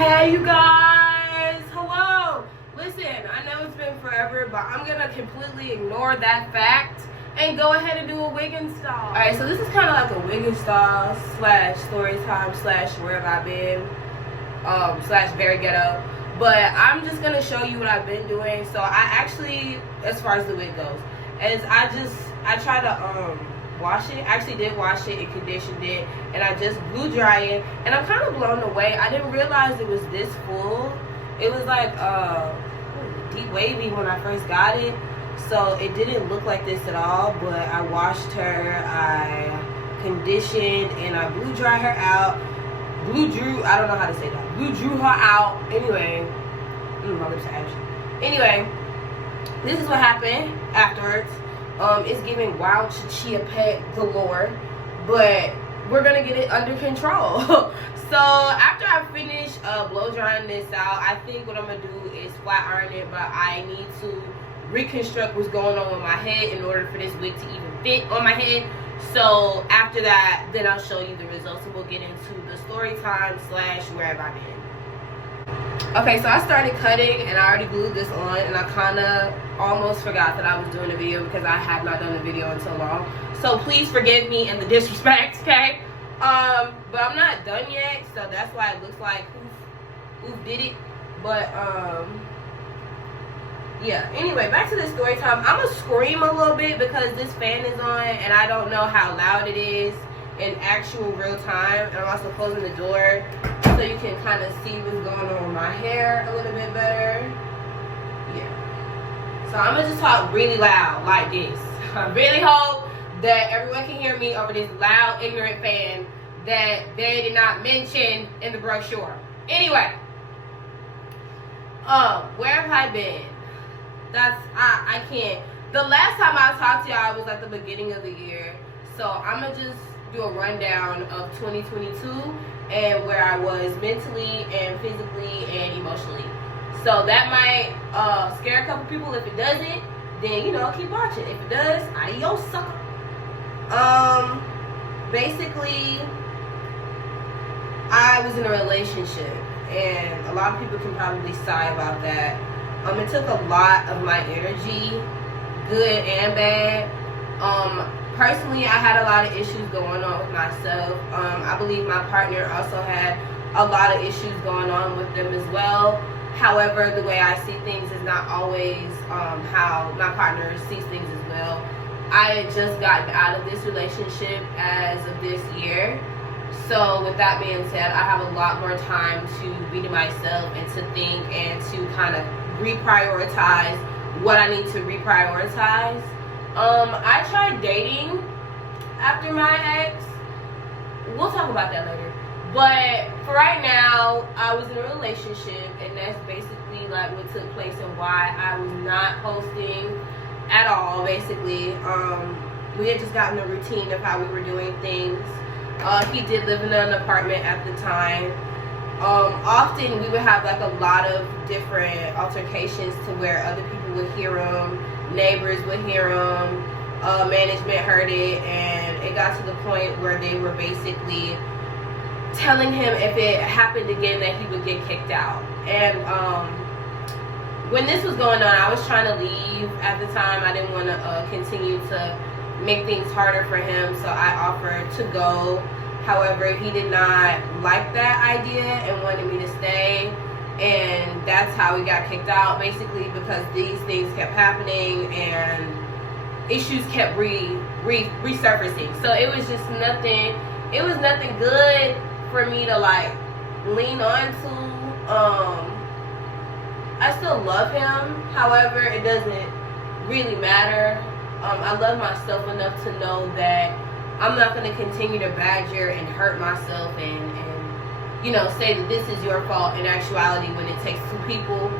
Hey you guys, hello. Listen, I know it's been forever, but I'm gonna completely ignore that fact and go ahead and do a wig install. Alright, so this is kind of like a wig install slash story time slash where have I been slash very ghetto. But I'm just gonna show you what I've been doing. So I actually, as far as the wig goes, I try to wash it. I actually did wash it and conditioned it, and I just blew dry it, and I'm kind of blown away. I didn't realize it was this full. It was like deep wavy when I first got it, so it didn't look like this at all. But I washed her, I conditioned, and I blew dry her out. I don't know how to say that. Blew drew her out. Anyway, my lips are ashy. Anyway, this is what happened afterwards. It's giving wild chia pet galore, but we're gonna get it under control. So after I finish blow drying this out, I think what I'm gonna do is flat iron it, but I need to reconstruct what's going on with my head in order for this wig to even fit on my head. So after that, then I'll show you the results, and we'll get into the story time slash where have I been. Okay, so I started cutting, and I already glued this on, and I kind of almost forgot that I was doing a video because I have not done a video in so long. So please forgive me and the disrespect, okay? But I'm not done yet, so that's why it looks like who did it. But yeah. Anyway, back to the story time. I'm gonna scream a little bit because this fan is on, and I don't know how loud it is in actual real time. And I'm also closing the door so you can kind of see what's going on with my hair a little bit better. Yeah. So I'm gonna just talk really loud like this. I really hope that everyone can hear me over this loud, ignorant fan that they did not mention in the brochure. Anyway, where have I been? I can't. The last time I talked to y'all was at the beginning of the year, so I'm gonna just do a rundown of 2022 and where I was mentally and physically and emotionally. So that might scare a couple people. If it doesn't, then keep watching. If it does, adios, sucker. Basically, I was in a relationship, and a lot of people can probably sigh about that. It took a lot of my energy, good and bad. Personally, I had a lot of issues going on with myself. I believe my partner also had a lot of issues going on with them as well. However, the way I see things is not always how my partner sees things as well. I had just gotten out of this relationship as of this year. So with that being said, I have a lot more time to be to myself and to think and to kind of reprioritize what I need to reprioritize. I tried dating after my ex. We'll talk about that later. But for right now, I was in a relationship, and that's basically like what took place and why I was not posting at all, basically. We had just gotten a routine of how we were doing things. He did live in an apartment at the time. Often we would have like a lot of different altercations to where other people would hear him, neighbors would hear him, management heard it, and it got to the point where they were basically telling him if it happened again that he would get kicked out. And when this was going on, I was trying to leave at the time. I didn't want to continue to make things harder for him, so I offered to go. However, he did not like that idea and wanted me to stay, and that's how we got kicked out, basically, because these things kept happening and issues kept resurfacing. So it was just nothing. It was nothing good for me to like lean on to. I still love him. However, it doesn't really matter. I love myself enough to know that I'm not going to continue to badger and hurt myself and say that this is your fault in actuality when it takes two people.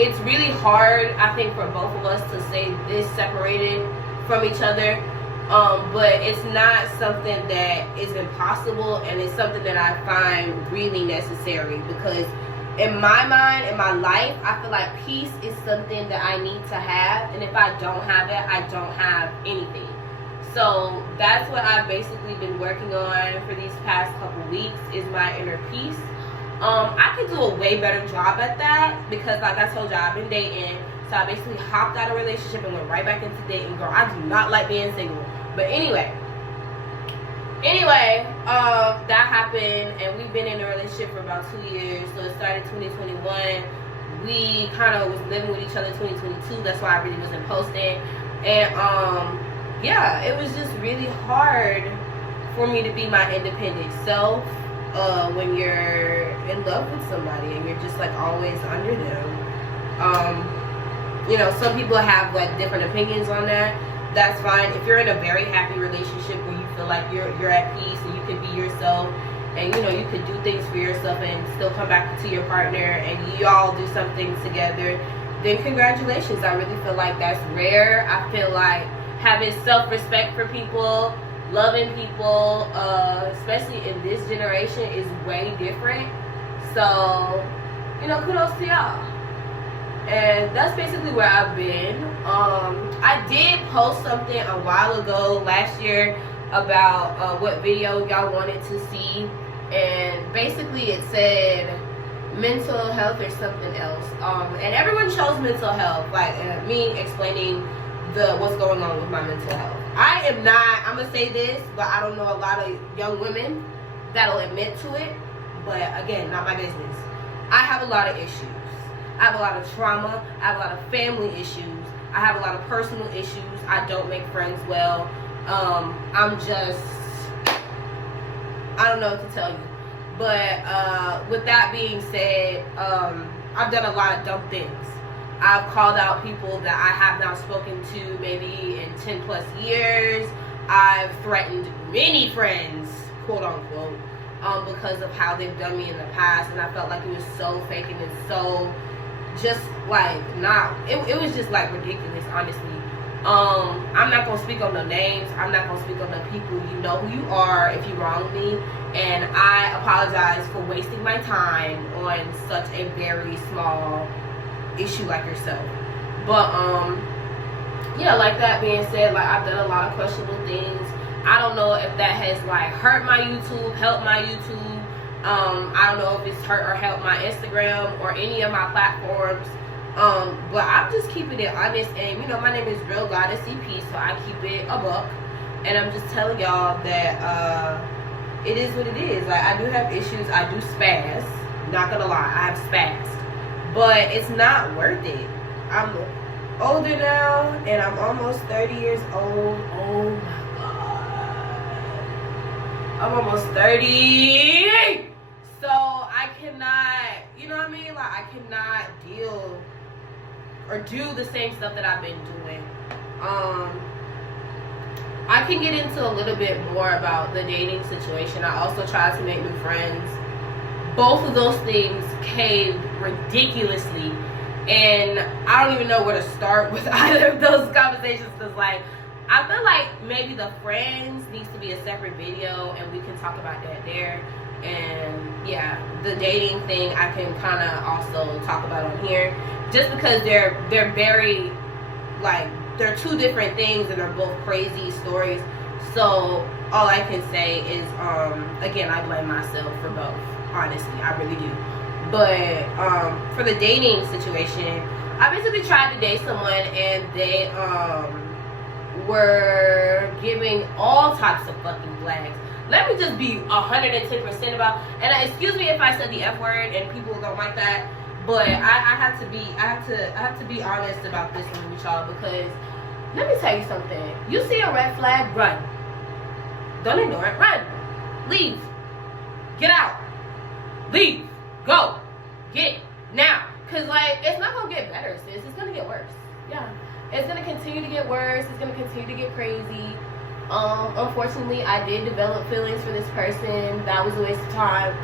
It's really hard, I think, for both of us to say this separated from each other. But it's not something that is impossible, and it's something that I find really necessary, because in my mind, in my life, I feel like peace is something that I need to have, and if I don't have it, I don't have anything. So that's what I've basically been working on for these past couple weeks, is my inner peace. I could do a way better job at that because, like I told y'all, I've been dating. So I basically hopped out of a relationship and went right back into dating. Girl, I do not like being single. But anyway, that happened, and we've been in a relationship for about 2 years. So it started 2021. We kind of was living with each other in 2022. That's why I really wasn't posting. And yeah, it was just really hard for me to be my independent self when you're in love with somebody and you're just like always under them. You know, some people have like different opinions on that. That's fine. If you're in a very happy relationship where you feel like you're at peace and you can be yourself, and you know you could do things for yourself and still come back to your partner and y'all do something together, then congratulations. I really feel like that's rare. I feel like having self-respect for people, loving people, especially in this generation, is way different. So, you know, kudos to y'all. And that's basically where I've been. I did post something a while ago last year about what video y'all wanted to see, and basically it said mental health or something else. And everyone chose mental health, like me explaining what's going on with my mental health. I am not, I'm gonna say this, but I don't know a lot of young women that'll admit to it. But again, not my business. I have a lot of issues. I have a lot of trauma. I have a lot of family issues. I have a lot of personal issues. I don't make friends well. I'm just, I don't know what to tell you. But with that being said, I've done a lot of dumb things. I've called out people that I have not spoken to maybe in 10 plus years. I've threatened many friends, quote unquote, because of how they've done me in the past. And I felt like it was so fake and it's so just like not, it was just like ridiculous, honestly. I'm not gonna speak on no names. I'm not gonna speak on no people. You know who you are if you wrong me, and I apologize for wasting my time on such a very small issue like yourself. But yeah, like that being said, like I've done a lot of questionable things. I don't know if that has like hurt my YouTube, helped my YouTube. I don't know if it's hurt or helped my Instagram or any of my platforms. But I'm just keeping it honest, and you know, my name is Real Goddess CP, so I keep it a buck. And I'm just telling y'all that it is what it is. Like, I do have issues. I do spaz. Not gonna lie, I have spaz. But it's not worth it. I'm older now, and I'm almost 30 years old. Oh my God. I'm almost 30. So I cannot, you know what I mean? Like, I cannot deal or do the same stuff that I've been doing. I can get into a little bit more about the dating situation. I also tried to make new friends. Both of those things caved ridiculously, and I don't even know where to start with either of those conversations, because like I feel like maybe the friends needs to be a separate video and we can talk about that there. And yeah, the dating thing I can kind of also talk about on here, just because they're very, like, they're two different things and they're both crazy stories. So all I can say is again, I blame myself for both, honestly, I really do. But for the dating situation, I basically tried to date someone and they were giving all types of fucking flags. Let me just be 110% about, and excuse me if I said the F word and people don't like that, but I have to be honest about this one with y'all, because let me tell you something. You see a red flag, run. Don't ignore it, run. Leave. Get out. Leave. Go. Get now. Cause like it's not gonna get better, sis. It's gonna get worse. Yeah. It's gonna continue to get worse. It's gonna continue to get crazy. Unfortunately, I did develop feelings for this person. That was a waste of time.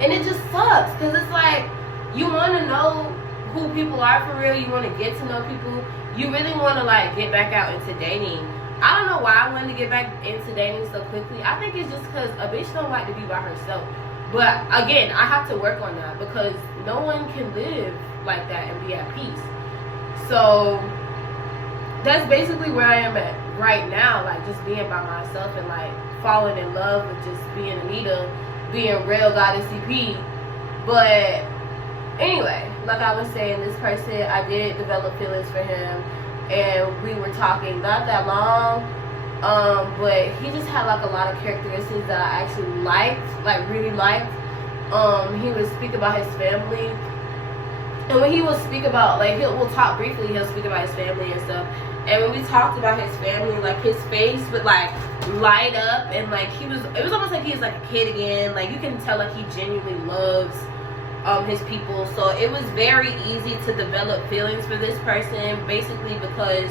And it just sucks, because it's like, you want to know who people are for real. You want to get to know people. You really want to like get back out into dating. I don't know why I wanted to get back into dating so quickly. I think it's just because a bitch don't like to be by herself. But again, I have to work on that, because no one can live like that and be at peace. So that's basically where I am at right now, like just being by myself and like falling in love with just being Anita, being real Goddess CP. But anyway, like I was saying, this person, I did develop feelings for him, and we were talking not that long, but he just had like a lot of characteristics that I actually liked, like really liked. He would speak about his family, and when he will speak about, like, we'll talk briefly, he'll speak about his family and stuff, and when we talked about his family, like, his face would like light up, and like it was almost like he was like a kid again. Like, you can tell like he genuinely loves his people. So it was very easy to develop feelings for this person, basically because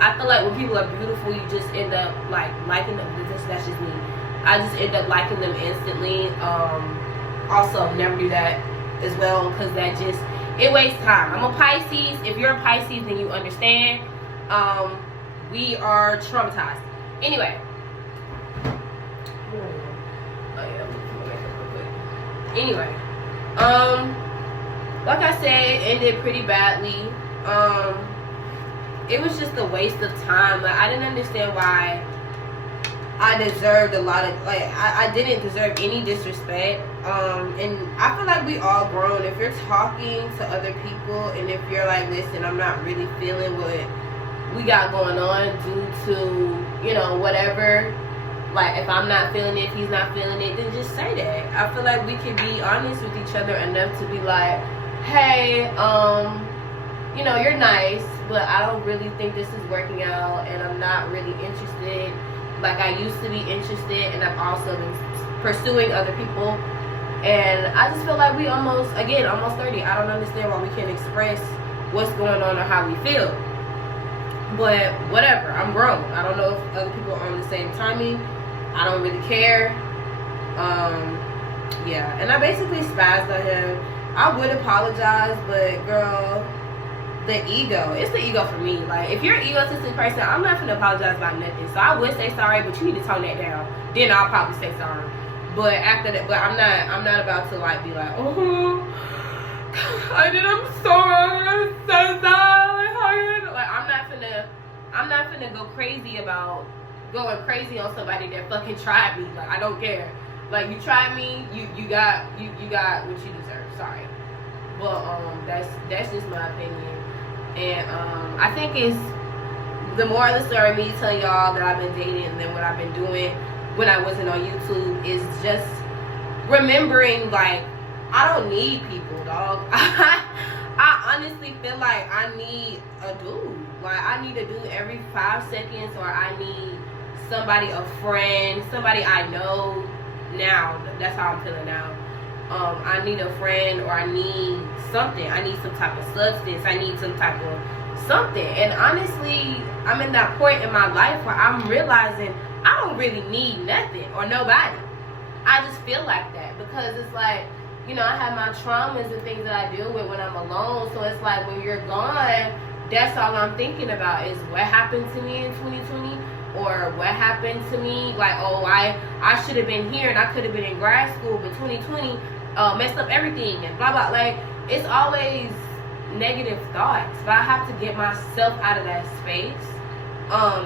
I feel like when people are beautiful, you just end up like liking them. That's just me. I just end up liking them instantly. Also, never do that as well, because that just, it wastes time. I'm a Pisces. If you're a Pisces, then you understand. We are traumatized. Anyway. Anyway. Like I said, it ended pretty badly. It was just a waste of time. Like, I didn't understand why I deserved a lot of, like, I didn't deserve any disrespect. And I feel like we all grown. If you're talking to other people, and if you're like, listen, I'm not really feeling what we got going on due to, you know, whatever, like, if I'm not feeling it, if he's not feeling it, then just say that. I feel like we can be honest with each other enough to be like, hey, you know, you're nice, but I don't really think this is working out, and I'm not really interested like I used to be interested, and I've also been pursuing other people, and I just feel like we almost 30. I don't understand why we can't express what's going on or how we feel. But whatever, I'm grown. I don't know if other people are on the same timing. I don't really care. Yeah, and I basically spazzed on him. I would apologize, but girl, the ego, it's the ego for me. Like, if you're an egotistic person, I'm not gonna apologize about nothing. So I would say sorry, but you need to tone that down. Then I'll probably say sorry. But after that, but I'm not about to like be like, oh, I'm sorry, I'm so sorry. Like, I'm not finna go crazy about going crazy on somebody that fucking tried me. Like, I don't care. Like, you tried me, you got what you deserve. Sorry. But that's just my opinion. And I think it's the moral of the story, me telling y'all that I've been dating and then what I've been doing when I wasn't on YouTube, is just remembering, like, I don't need people, dog. I honestly feel like I need a dude. Like, I need a dude every 5 seconds, or I need somebody, a friend, somebody I know now. That's how I'm feeling now. I need a friend, or I need something. I need some type of substance. I need some type of something. And honestly, I'm in that point in my life where I'm realizing I don't really need nothing or nobody. I just feel like that, because it's like, you know, I have my traumas and things that I deal with when I'm alone. So it's like, when you're gone, that's all I'm thinking about is what happened to me in 2020, or what happened to me. Like, oh, I should have been here and I could have been in grad school, but 2020 messed up everything and blah blah. Like, it's always negative thoughts, but I have to get myself out of that space.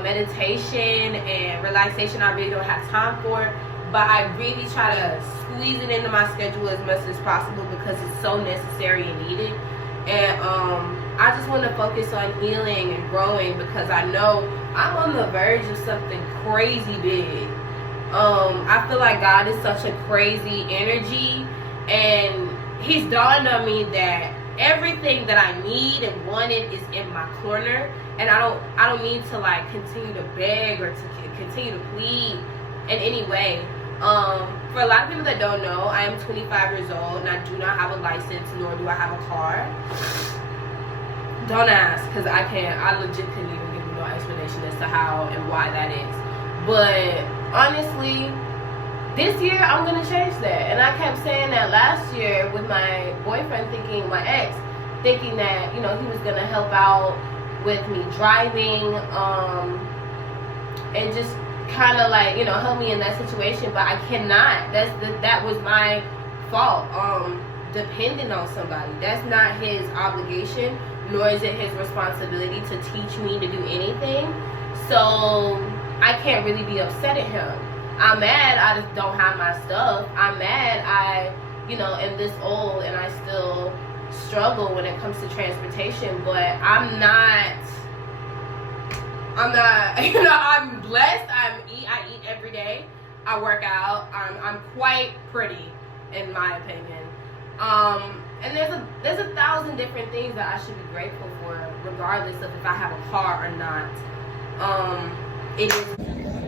Meditation and relaxation, I really don't have time for, but I really try to squeeze it into my schedule as much as possible, because it's so necessary and needed. And I just want to focus on healing and growing, because I know I'm on the verge of something crazy big. I feel like God is such a crazy energy, and he's dawned on me that everything that I need and wanted is in my corner. And I don't mean to like continue to beg or to continue to plead in any way. For a lot of people that don't know, I am 25 years old and I do not have a license, nor do I have a car. Don't ask, because I legit couldn't even give you no explanation as to how and why that is. But honestly, this year I'm gonna change that. And I kept saying that last year with my boyfriend, my ex, thinking that, you know, he was gonna help out with me driving, and just kind of like, you know, help me in that situation. But I cannot. That was my fault. Depending on somebody, that's not his obligation. nor is it his responsibility to teach me to do anything. So I can't really be upset at him. I'm mad I just don't have my stuff. I'm mad I, am this old and I still struggle when it comes to transportation. But I'm not, I'm blessed. I eat every day. I work out. I'm quite pretty, in my opinion. And there's a thousand different things that I should be grateful for, regardless of if I have a car or not. It is